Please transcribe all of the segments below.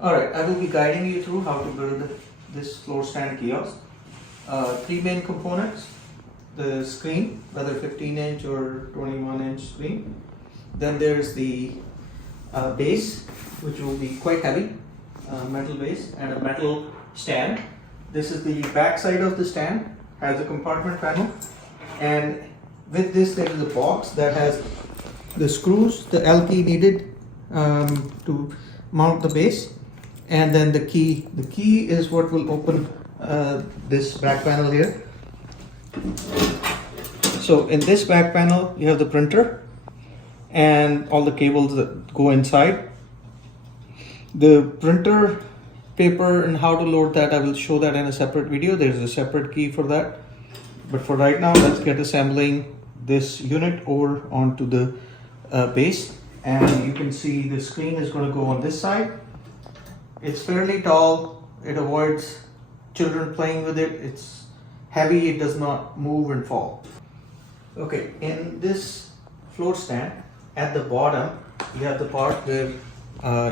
Alright, I will be guiding you through how to build this floor stand kiosk. Three main components: the screen, whether 15-inch or 21-inch screen. Then there's the base, which will be quite heavy, metal base, and a metal stand. This is the back side of the stand, has a compartment panel, and with this there is a box that has the screws, the L key needed to mount the base, and then the key. The key is what will open this back panel here. So in this back panel you have the printer and all the cables that go inside. The printer paper and how to load that, I will show that in a separate video. There's a separate key for that. But for right now, let's get assembling this unit over onto the base. And you can see the screen is going to go on this side. It's fairly tall. It avoids children playing with it. It's heavy. It does not move and fall. Okay, in this floor stand, at the bottom, you have the part where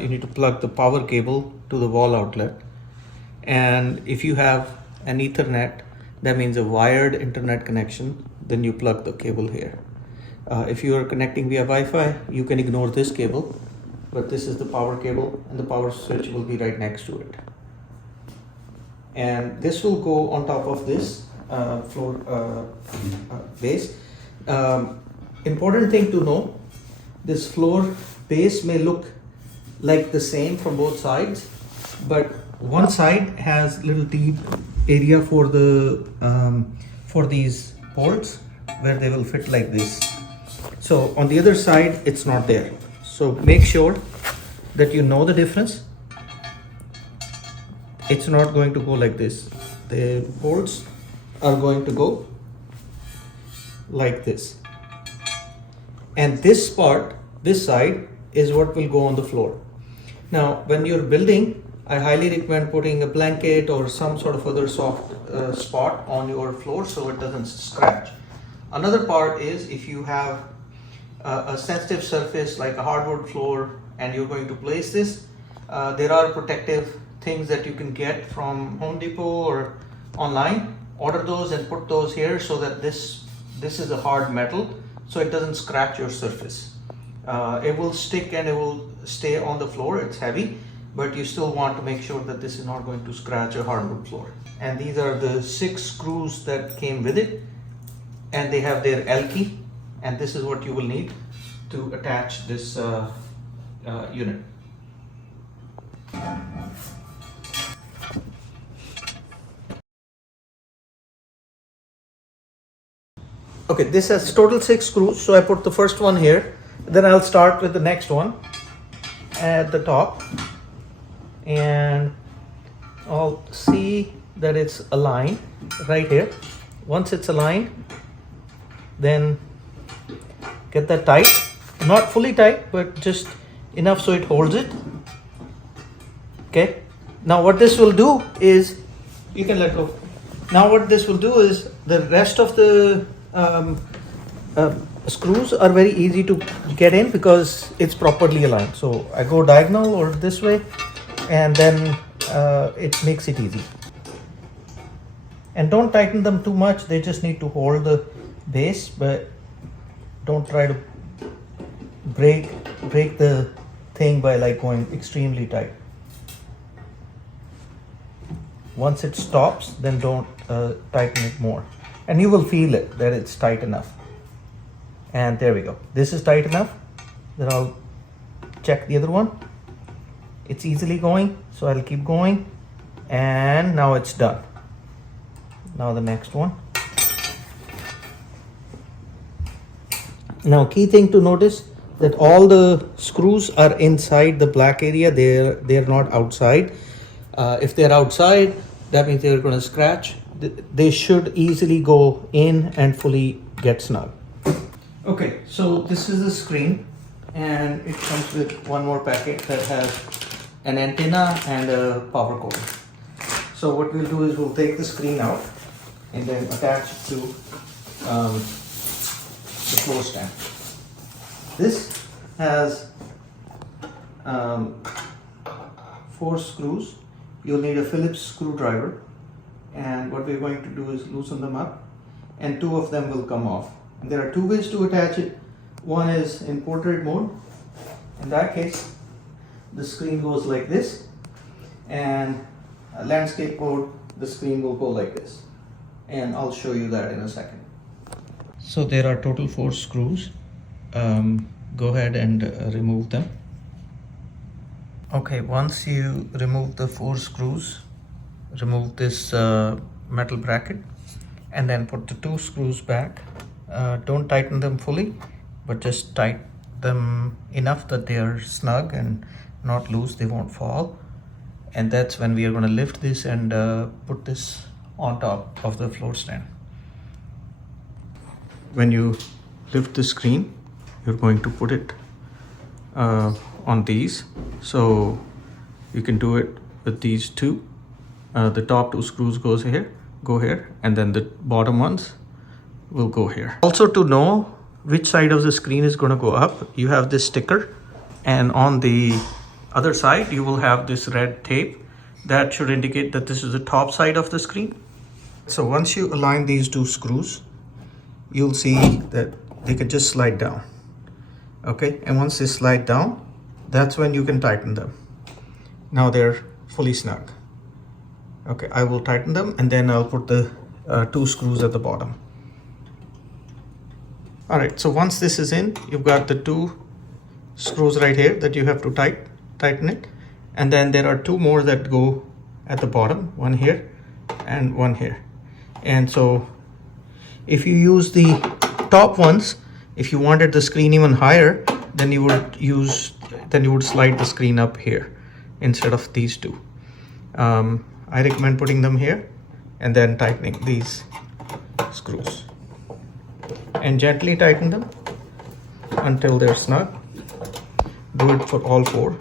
you need to plug the power cable to the wall outlet. And if you have an Ethernet, that means a wired internet connection, then you plug the cable here. If you are connecting via Wi-Fi, you can ignore this cable, but this is the power cable and the power switch will be right next to it. And this will go on top of this floor base. Important thing to know, this floor base may look like the same from both sides, but one side has little deep area for the for these bolts where they will fit like this. So on the other side it's not there. So make sure that you know the difference. It's not going to go like this. The bolts are going to go like this, and this part, this side, is what will go on the floor. Now when you're building, I highly recommend putting a blanket or some sort of other soft spot on your floor so it doesn't scratch. Another part is if you have a sensitive surface like a hardwood floor and you're going to place this, there are protective things that you can get from Home Depot or online. Order those and put those here so that this is a hard metal, so it doesn't scratch your surface. It will stick and it will stay on the floor. It's heavy, but you still want to make sure that this is not going to scratch a hardwood floor. And these are the 6 screws that came with it, and they have their L key, and this is what you will need to attach this unit. Okay, this has total 6 screws, so I put the first one here. Then I'll start with the next one at the top, and I'll see that it's aligned right here. Once it's aligned, then get that tight, not fully tight, but just enough so it holds it. Okay, now what this will do is, you can let go. Now what this will do is, the rest of the screws are very easy to get in because it's properly aligned. So I go diagonal or this way, and then it makes it easy. And don't tighten them too much, they just need to hold the base, but don't try to break the thing by like going extremely tight. Once it stops, then don't tighten it more, and you will feel it that it's tight enough. And there we go, this is tight enough. Then I'll check the other one. It's easily going, so I'll keep going, and now it's done. Now the next one. Now key thing to notice that all the screws are inside the black area. They're not outside. If they're outside, that means they're going to scratch. They should easily go in and fully get snug. Okay, so this is the screen, and it comes with one more packet that has an antenna and a power cord. So what we'll do is we'll take the screen out and then attach it to the floor stand. This has 4 screws. You'll need a Phillips screwdriver, and what we're going to do is loosen them up, and 2 of them will come off. And there are 2 ways to attach it. One is in portrait mode. In that case, the screen goes like this, and a landscape mode, the screen will go like this. And I'll show you that in a second. So there are total 4 screws. Go ahead and remove them. Okay, once you remove the 4 screws, remove this metal bracket and then put the 2 screws back. Don't tighten them fully, but just tighten them enough that they are snug and not loose, they won't fall. And that's when we are going to lift this and put this on top of the floor stand. When you lift the screen, you're going to put it on these. So you can do it with these 2. The top 2 screws go here, and then the bottom ones will go here. Also, to know which side of the screen is going to go up, you have this sticker, and on the other side you will have this red tape that should indicate that this is the top side of the screen. So once you align these 2 screws, you'll see that they can just slide down. Okay, and once they slide down, that's when you can tighten them. Now they're fully snug. Okay, I will tighten them, and then I'll put the 2 screws at the bottom. All right, so once this is in, you've got the 2 screws right here that you have to tighten it. And then there are 2 more that go at the bottom, one here and one here. And so if you use the top ones, if you wanted the screen even higher, then you would slide the screen up here instead of these 2. I recommend putting them here and then tightening these screws. And gently tighten them until they're snug. Do it for all 4.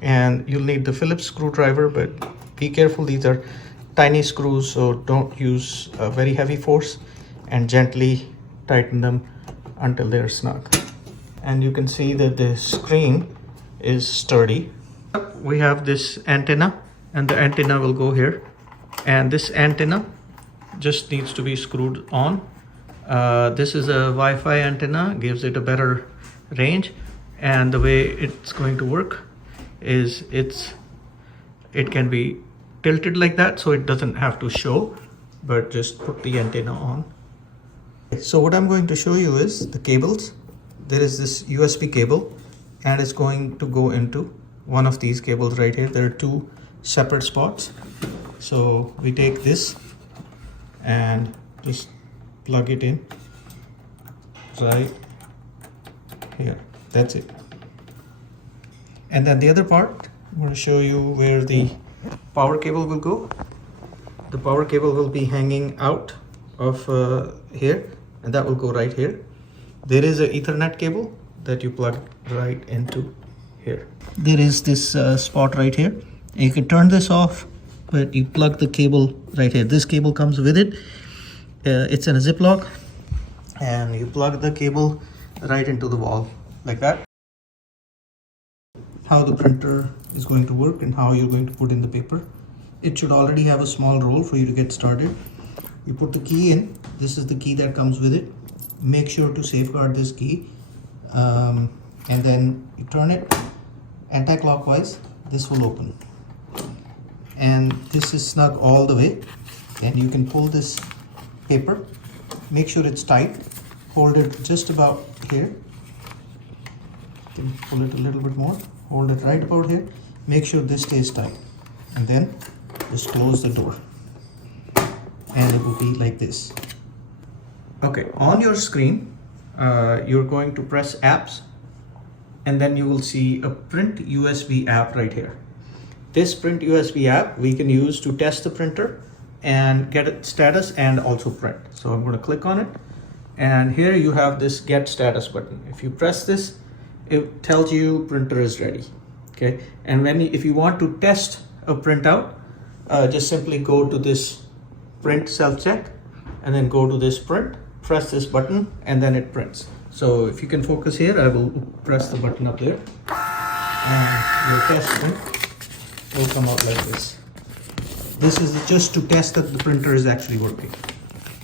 And you'll need the Phillips screwdriver, but be careful, these are tiny screws, so don't use a very heavy force, and gently tighten them until they're snug. And you can see that the screen is sturdy. We have this antenna, and the antenna will go here, and this antenna just needs to be screwed on. This is a Wi-Fi antenna, gives it a better range, and the way it's going to work is it can be tilted like that, so it doesn't have to show, but just put the antenna on. So what I'm going to show you is the cables. There is this USB cable, and it's going to go into one of these cables right here. There are 2 separate spots. So we take this and just plug it in right here. That's it. And then the other part, I'm going to show you where the power cable will go. The power cable will be hanging out of here, and that will go right here. There is an Ethernet cable that you plug right into here. There is this spot right here. You can turn this off, but you plug the cable right here. This cable comes with it. It's in a Ziploc, and you plug the cable right into the wall like that. How the printer is going to work and how you're going to put in the paper. It should already have a small roll for you to get started. You put the key in. This is the key that comes with it. Make sure to safeguard this key, and then you turn it anti-clockwise. This will open, and this is snug all the way. Then you can pull this paper. Make sure it's tight. Hold it just about here. You can pull it a little bit more. Hold it right about here. Make sure this stays tight, and then just close the door, and it will be like this. Okay, on your screen, you're going to press apps, and then you will see a print USB app right here. This print USB app we can use to test the printer and get its status and also print. So I'm going to click on it, and here you have this get status button. If you press this, it tells you printer is ready. Okay, and if you want to test a printout, just simply go to this print self check, and then go to this print, press this button, and then it prints. So if you can focus here, I will press the button up there and your test print will come out like this. This is just to test that the printer is actually working.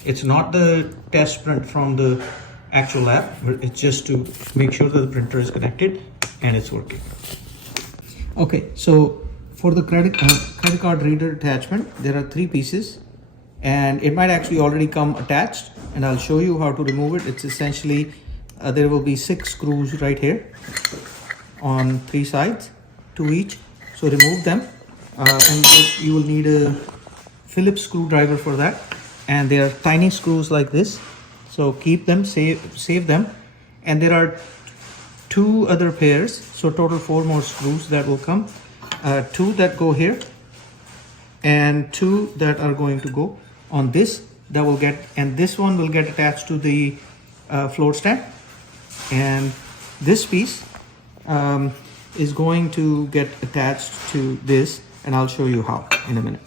It's not the test print from the actual app, but it's just to make sure that the printer is connected and it's working. Okay, so for the credit card reader attachment, there are 3 pieces, and it might actually already come attached, and I'll show you how to remove it. It's essentially there will be 6 screws right here on 3 sides, 2 each. So remove them, and you will need a Phillips screwdriver for that. And they are tiny screws like this, so keep them, save them. And there are 2 other pairs, so total 4 more screws that will come. 2 that go here, and 2 that are going to go on this, that will get, and this one will get attached to the floor stand, and this piece is going to get attached to this, and I'll show you how in a minute.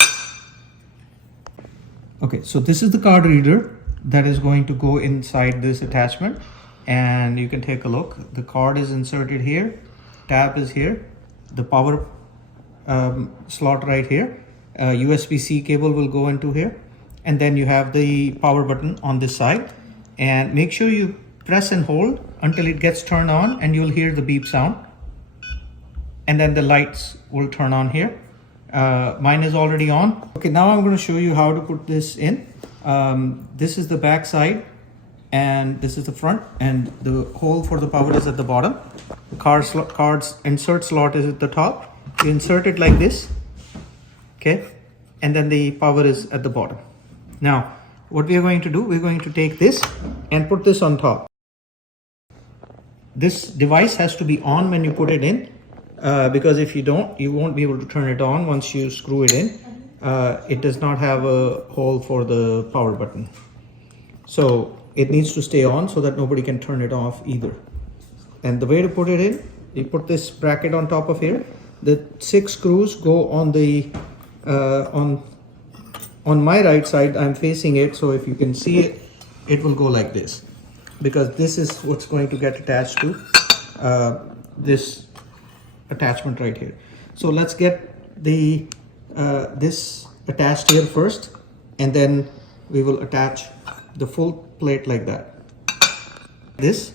Okay, so this is the card reader that is going to go inside this attachment, and you can take a look. The card is inserted here, tab is here, the power slot right here, USB-C cable will go into here, and then you have the power button on this side. And make sure you press and hold until it gets turned on, and you'll hear the beep sound, and then the lights will turn on here. Mine is already on. Okay, now I'm going to show you how to put this in. This is the back side, and this is the front, and the hole for the power is at the bottom. The card's insert slot is at the top. You insert it like this, okay, and then the power is at the bottom. Now what we are going to do, we're going to take this and put this on top. This device has to be on when you put it in, because if you don't, you won't be able to turn it on once you screw it in. It does not have a hole for the power button, so it needs to stay on so that nobody can turn it off either. And the way to put it in, you put this bracket on top of here. The 6 screws go on the on my right side. I'm facing it, so if you can see it, it will go like this, because this is what's going to get attached to this attachment right here. So let's get the this attached here first, and then we will attach the full plate like that. This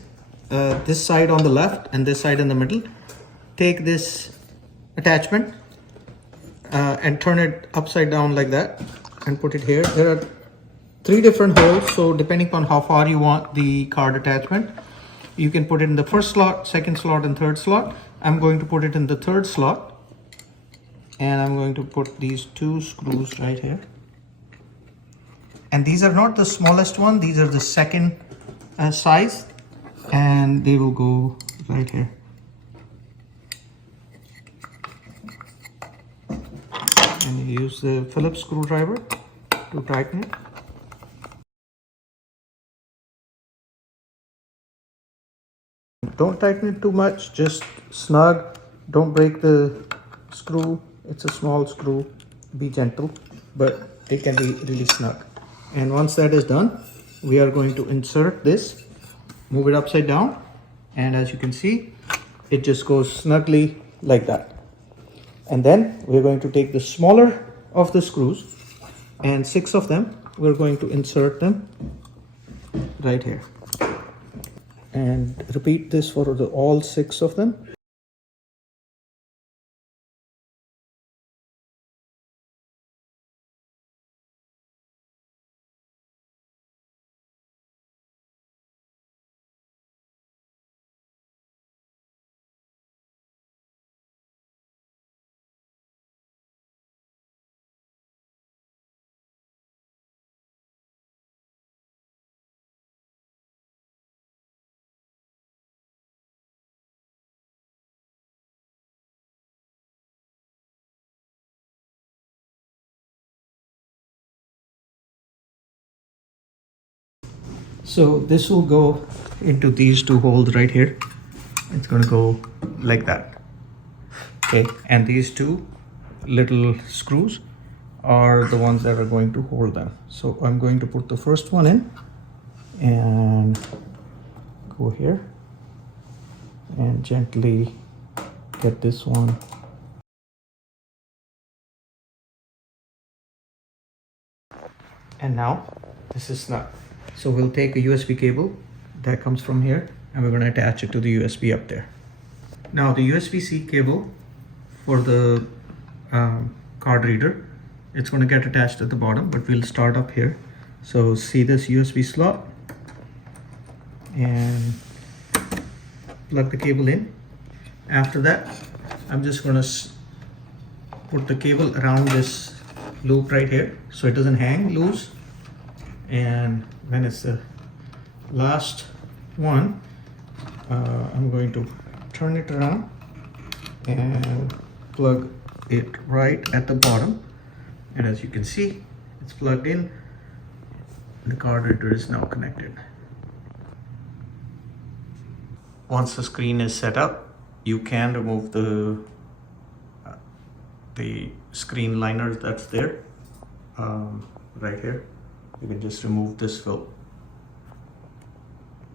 side on the left and this side in the middle. Take this attachment and turn it upside down like that and put it here. There are 3 different holes, so depending on how far you want the card attachment, you can put it in the first slot, second slot, and third slot. I'm going to put it in the third slot, and I'm going to put these 2 screws right here. And these are not the smallest one, these are the second size, and they will go right here. And you use the Phillips screwdriver to tighten it. Don't tighten it too much, just snug. Don't break the screw. It's a small screw. Be gentle, but it can be really snug. And once that is done, we are going to insert this, move it upside down, and as you can see, it just goes snugly like that. And then we're going to take the smaller of the screws, and 6 of them, we're going to insert them right here. And repeat this for all 6 of them. So this will go into these 2 holes right here. It's going to go like that. Okay, and these 2 little screws are the ones that are going to hold them. So I'm going to put the first one in and go here and gently get this one. And now this is snug. So we'll take a USB cable that comes from here and we're going to attach it to the USB up there. Now the USB-C cable for the card reader, it's going to get attached at the bottom, but we'll start up here. So see this USB slot and plug the cable in. After that, I'm just going to put the cable around this loop right here so it doesn't hang loose. And when it's the last one, I'm going to turn it around and plug it right at the bottom. And as you can see, it's plugged in. The card reader is now connected. Once the screen is set up, you can remove the screen liner that's there right here. You can just remove this fill